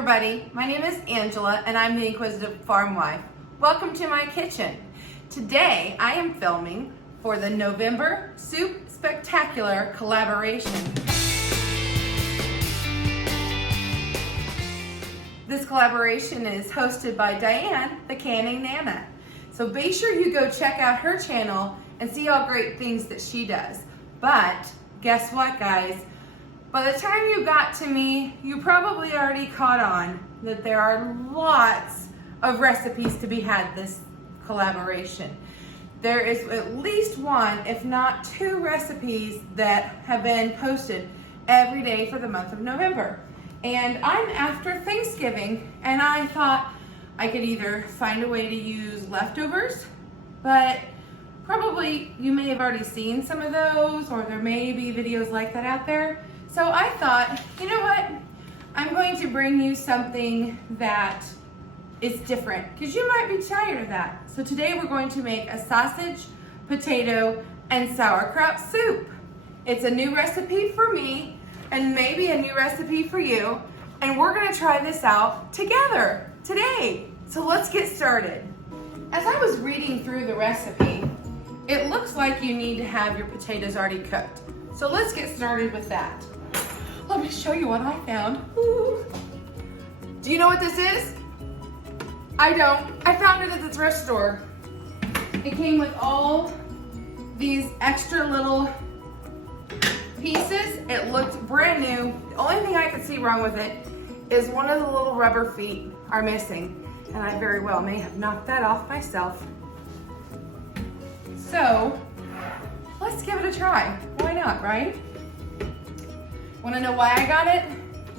everybody, my name is Angela and I'm the Inquisitive Farm Wife. Welcome to my kitchen. Today I am filming for the November Soup Spectacular collaboration. This collaboration is hosted by Diane, the Canning Nana. So be sure you go check out her channel and see all great things that she does. But guess what, guys? By the time you got to me, you probably already caught on that there are lots of recipes to be had this collaboration. There is at least one, if not two recipes that have been posted every day for the month of November. And I'm after Thanksgiving, and I thought I could either find a way to use leftovers, but probably you may have already seen some of those, or there may be videos like that out there. So I thought, you know what? I'm going to bring you something that is different, because you might be tired of that. So today we're going to make a sausage, potato, and sauerkraut soup. It's a new recipe for me, and maybe a new recipe for you, and we're gonna try this out together today. So let's get started. As I was reading through the recipe, it looks like you need to have your potatoes already cooked. So let's get started with that. Let me show you what I found. Ooh. Do you know what this is? I don't. I found it at the thrift store. It came with all these extra little pieces. It looked brand new. The only thing I could see wrong with it is one of the little rubber feet are missing. And I very well may have knocked that off myself. So, let's give it a try. Why not, right? Want to know why I got it?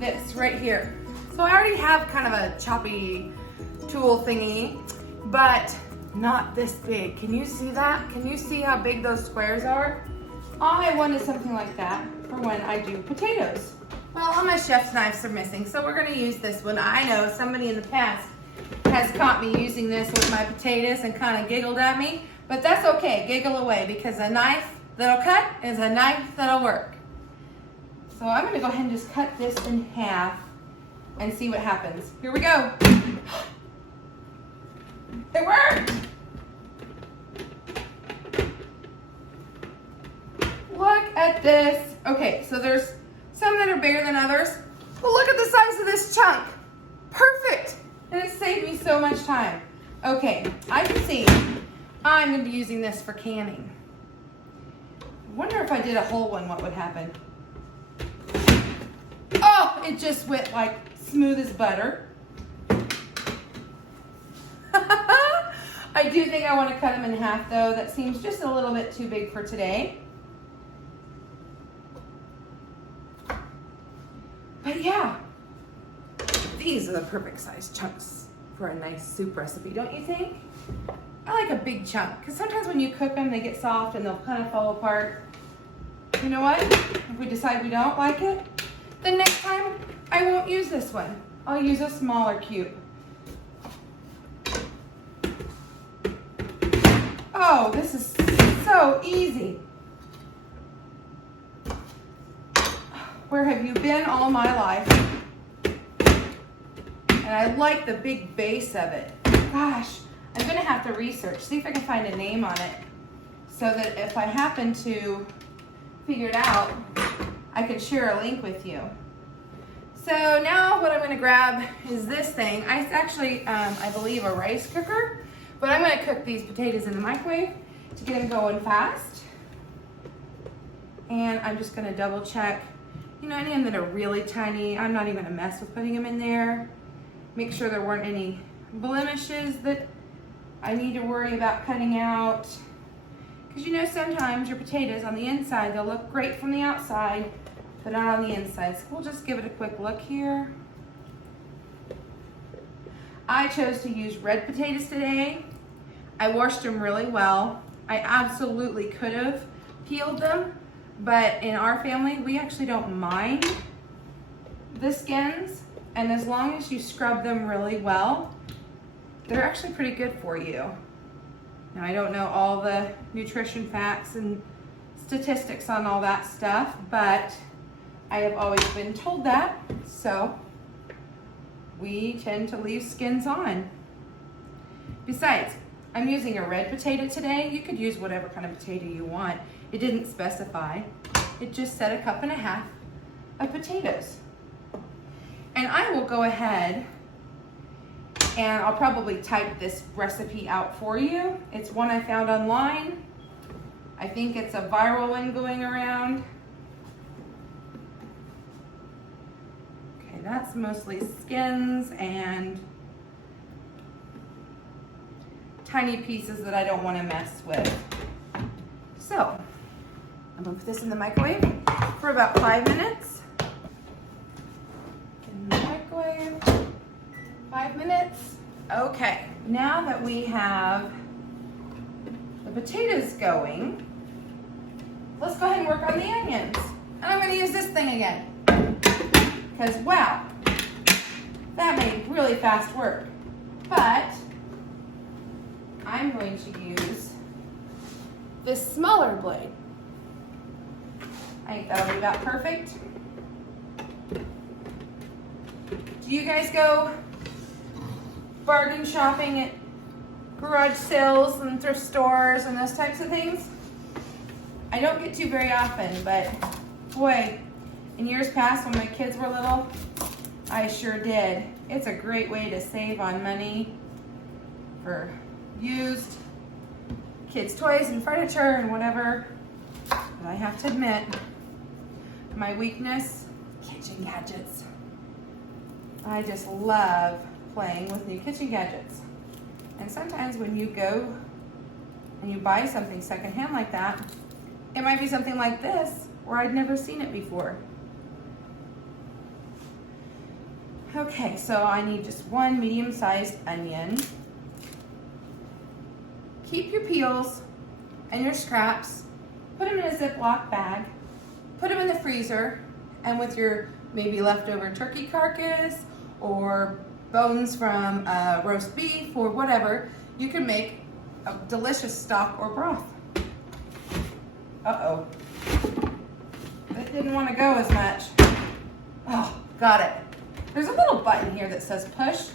This right here. So I already have kind of a choppy tool thingy, but not this big. Can you see that? Can you see how big those squares are? I wanted something like that for when I do potatoes. Well, all my chef's knives are missing, so we're gonna use this one. I know somebody in the past has caught me using this with my potatoes and kind of giggled at me, but that's okay, giggle away, because a knife that'll cut is a knife that'll work. So I'm gonna go ahead and just cut this in half and see what happens. Here we go. It worked! Look at this. Okay, so there's some that are bigger than others, but look at the size of this chunk. Perfect! And it saved me so much time. Okay, I can see I'm gonna be using this for canning. I wonder if I did a whole one, what would happen? Oh, it just went like smooth as butter. I do think I want to cut them in half though. That seems just a little bit too big for today. But yeah, these are the perfect size chunks for a nice soup recipe, don't you think? I like a big chunk, because sometimes when you cook them, they get soft and they'll kind of fall apart. You know what? If we decide we don't like it, then next time I won't use this one. I'll use a smaller cube. Oh, this is so easy. Where have you been all my life? And I like the big base of it. Gosh, I'm gonna have to research, see if I can find a name on it, so that if I happen to figure it out, I can share a link with you. So now what I'm gonna grab is this thing. It's actually, I believe, a rice cooker, but I'm gonna cook these potatoes in the microwave to get them going fast. And I'm just gonna double check, you know, any of them that are really tiny, I'm not even gonna mess with putting them in there. Make sure there weren't any blemishes that I need to worry about cutting out. Because you know, sometimes your potatoes on the inside, they'll look great from the outside, but not on the inside. So we'll just give it a quick look here. I chose to use red potatoes today. I washed them really well. I absolutely could have peeled them, but in our family, we actually don't mind the skins. And as long as you scrub them really well, they're actually pretty good for you. Now, I don't know all the nutrition facts and statistics on all that stuff, but I have always been told that, so we tend to leave skins on. Besides, I'm using a red potato today. You could use whatever kind of potato you want. It didn't specify. It just said 1.5 cups of potatoes. And I will go ahead and I'll probably type this recipe out for you. It's one I found online. I think it's a viral one going around. Okay, that's mostly skins and tiny pieces that I don't want to mess with. So, I'm gonna put this in the microwave for about 5 minutes. In the microwave, 5 minutes. Okay, now that we have the potatoes going, let's go ahead and work on the onions. And I'm gonna use this thing again. Because wow, that made really fast work. But I'm going to use this smaller blade. I think that'll be about perfect. Do you guys go bargain shopping at garage sales and thrift stores and those types of things? I don't get to very often, but boy, in years past when my kids were little, I sure did. It's a great way to save on money for used kids' toys and furniture and whatever. But I have to admit, my weakness, kitchen gadgets. I just love playing with new kitchen gadgets. And sometimes when you go and you buy something secondhand like that, it might be something like this where I'd never seen it before. Okay, so I need just one medium-sized onion. Keep your peels and your scraps, put them in a Ziploc bag, put them in the freezer, and with your maybe leftover turkey carcass or bones from roast beef or whatever, you can make a delicious stock or broth. Uh-oh. That didn't want to go as much. Oh, got it. There's a little button here that says push.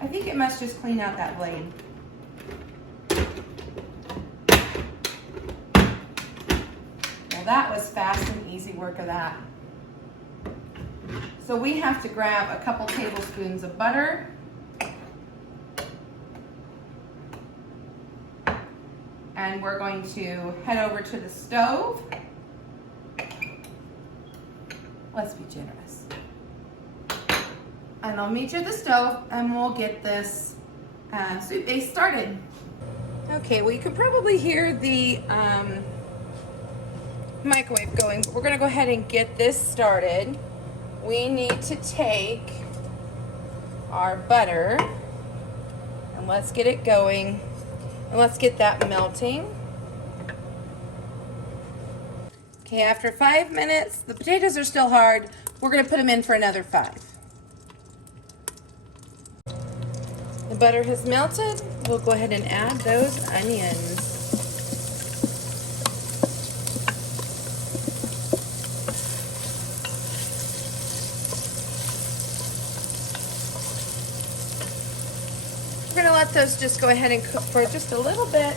I think it must just clean out that blade. Well, that was fast and easy work of that. So we have to grab a couple tablespoons of butter. And we're going to head over to the stove. Let's be generous. And I'll meet you at the stove and we'll get this soup base started. Okay, well you can probably hear the microwave going, but we're gonna go ahead and get this started. We need to take our butter and let's get it going and let's get that melting. Okay, after 5 minutes, the potatoes are still hard. We're gonna put them in for another 5. The butter has melted. We'll go ahead and add those onions. We're gonna let those just go ahead and cook for just a little bit.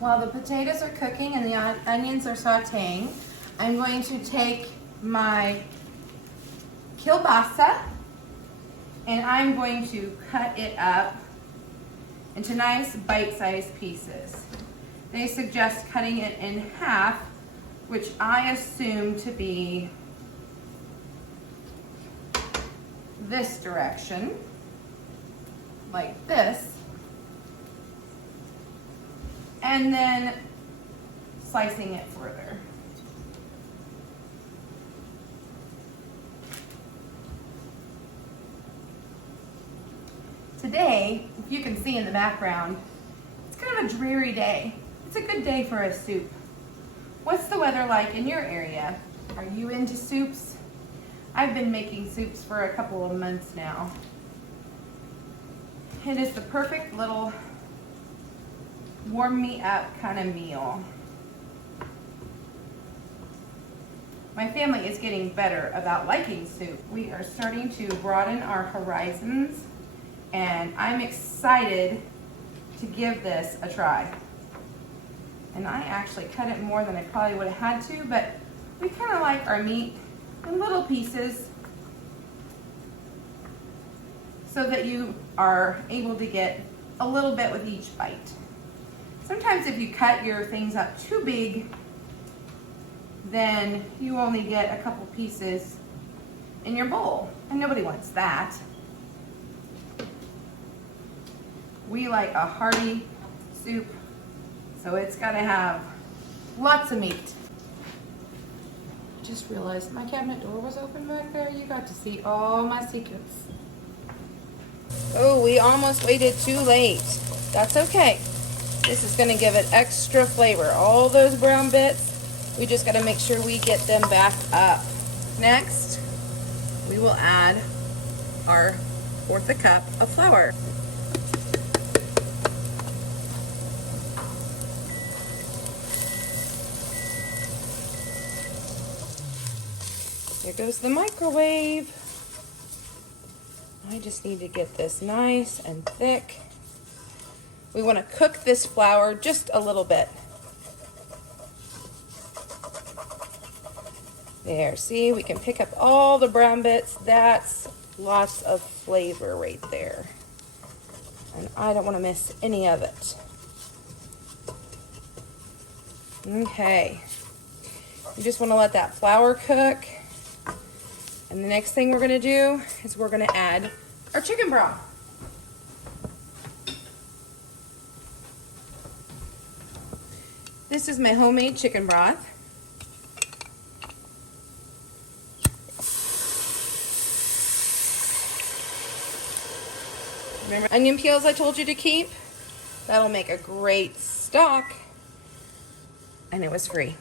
While the potatoes are cooking and the onions are sauteing, I'm going to take my kielbasa and I'm going to cut it up into nice bite-sized pieces. They suggest cutting it in half, which I assume to be this direction, like this, and then slicing it further. Today, if you can see in the background, it's kind of a dreary day. It's a good day for a soup. What's the weather like in your area? Are you into soups? I've been making soups for a couple of months now. It is the perfect little warm me up kind of meal. My family is getting better about liking soup. We are starting to broaden our horizons, and I'm excited to give this a try. And I actually cut it more than I probably would have had to, but we kind of like our meat in little pieces so that you are able to get a little bit with each bite. Sometimes if you cut your things up too big, then you only get a couple pieces in your bowl, and nobody wants that. We like a hearty soup, so it's got to have lots of meat. Just realized my cabinet door was open back there. You got to see all my secrets. Oh, we almost waited too late. That's okay. This is going to give it extra flavor. All those brown bits, we just got to make sure we get them back up. Next, we will add our 1/4 cup of flour. There goes the microwave. I just need to get this nice and thick. We want to cook this flour just a little bit. There, see, we can pick up all the brown bits. That's lots of flavor right there. And I don't want to miss any of it. Okay. You just want to let that flour cook. And the next thing we're going to do is we're going to add our chicken broth. This is my homemade chicken broth. Remember onion peels I told you to keep? That'll make a great stock. And it was free.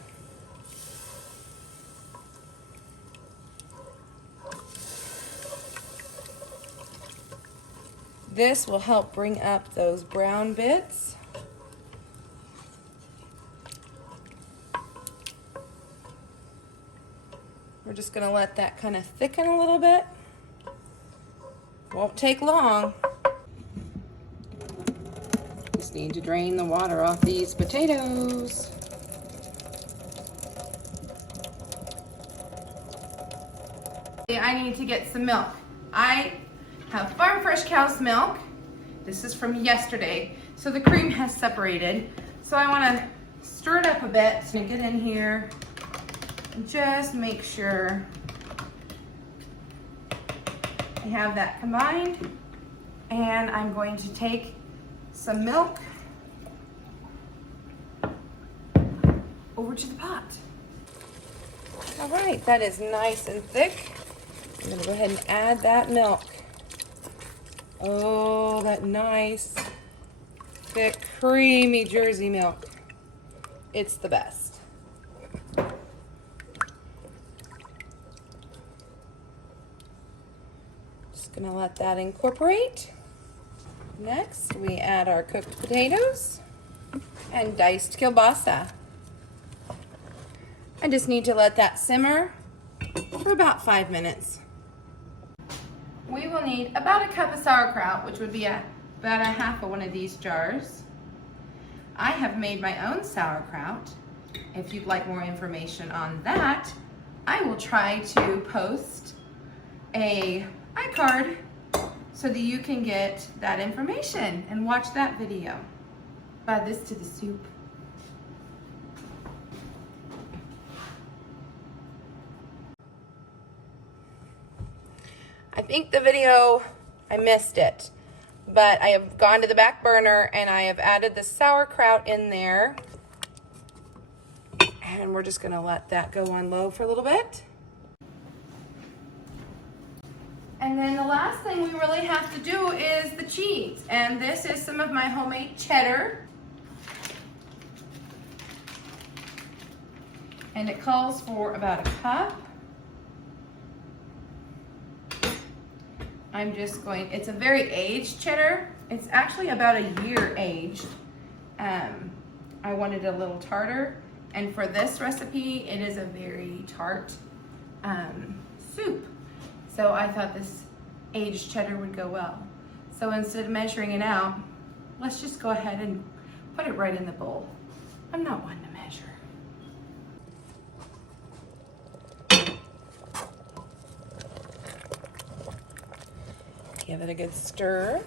This will help bring up those brown bits. We're just going to let that kind of thicken a little bit. Won't take long. Just need to drain the water off these potatoes. I need to get some milk. I have farm fresh cow's milk. This is from yesterday, so the cream has separated. So I want to stir it up a bit to get in here and just make sure I have that combined. And I'm going to take some milk over to the pot. All right, that is nice and thick. I'm going to go ahead and add that milk. Oh, that nice, thick, creamy Jersey milk. It's the best. Just gonna let that incorporate. Next, we add our cooked potatoes and diced kielbasa. I just need to let that simmer for about 5 minutes. We will need about a cup of sauerkraut, which would be about a half of one of these jars. I have made my own sauerkraut. If you'd like more information on that, I will try to post a iCard so that you can get that information and watch that video. Add this to the soup. I think the video, I missed it, but I have gone to the back burner and I have added the sauerkraut in there. And we're just gonna let that go on low for a little bit. And then the last thing we really have to do is the cheese. And this is some of my homemade cheddar. And it calls for about a cup. I'm just going, it's a very aged cheddar. It's actually about a year aged. I wanted a little tartar. And for this recipe, it is a very tart soup. So I thought this aged cheddar would go well. So instead of measuring it out, let's just go ahead and put it right in the bowl. I'm not one to measure. Give it a good stir.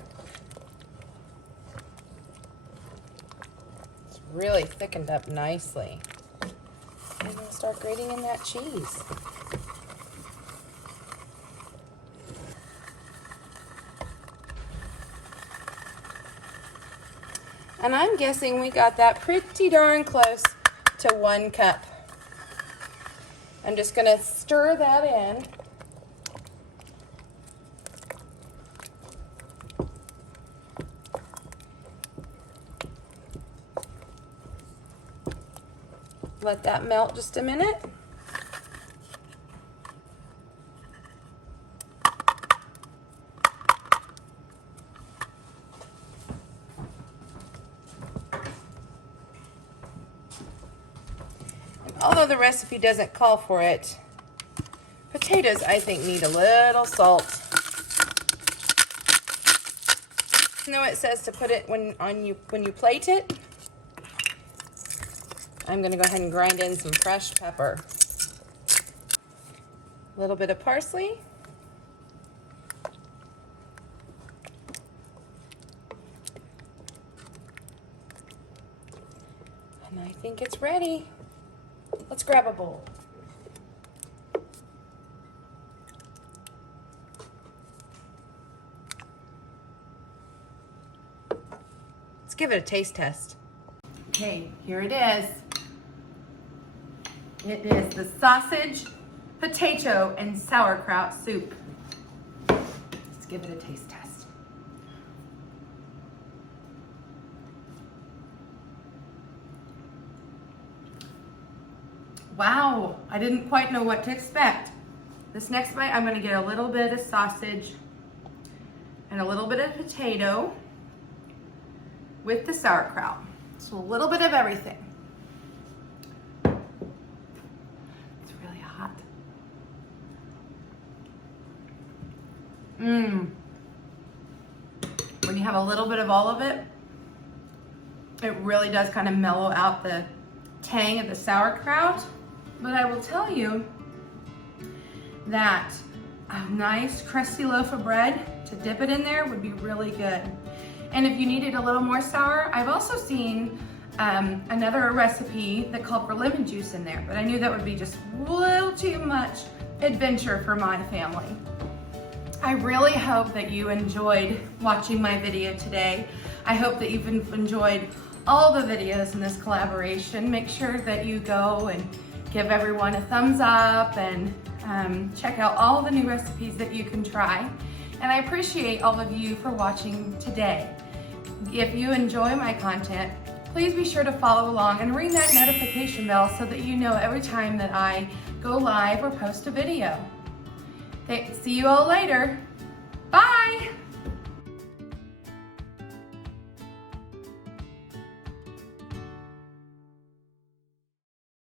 It's really thickened up nicely. And we'll start grating in that cheese. And I'm guessing we got that pretty darn close to 1 cup. I'm just gonna stir that in. Let that melt just a minute. Although the recipe doesn't call for it, potatoes I think need a little salt. Even though it says to put it when you plate it, I'm gonna go ahead and grind in some fresh pepper. A little bit of parsley. And I think it's ready. Let's grab a bowl. Let's give it a taste test. Okay, here it is. It is the sausage, potato, and sauerkraut soup. Let's give it a taste test. Wow, I didn't quite know what to expect. This next bite, I'm gonna get a little bit of sausage and a little bit of potato with the sauerkraut. So a little bit of everything. It's really hot. When you have a little bit of all of it, it really does kind of mellow out the tang of the sauerkraut. But I will tell you that a nice crusty loaf of bread to dip it in there would be really good. And if you needed a little more sour, I've also seen another recipe that called for lemon juice in there, but I knew that would be just a little too much adventure for my family. I really hope that you enjoyed watching my video today. I hope that you've enjoyed all the videos in this collaboration. Make sure that you go and give everyone a thumbs up and check out all the new recipes that you can try. And I appreciate all of you for watching today. If you enjoy my content, please be sure to follow along and ring that notification bell so that you know every time that I go live or post a video. See you all later. Bye!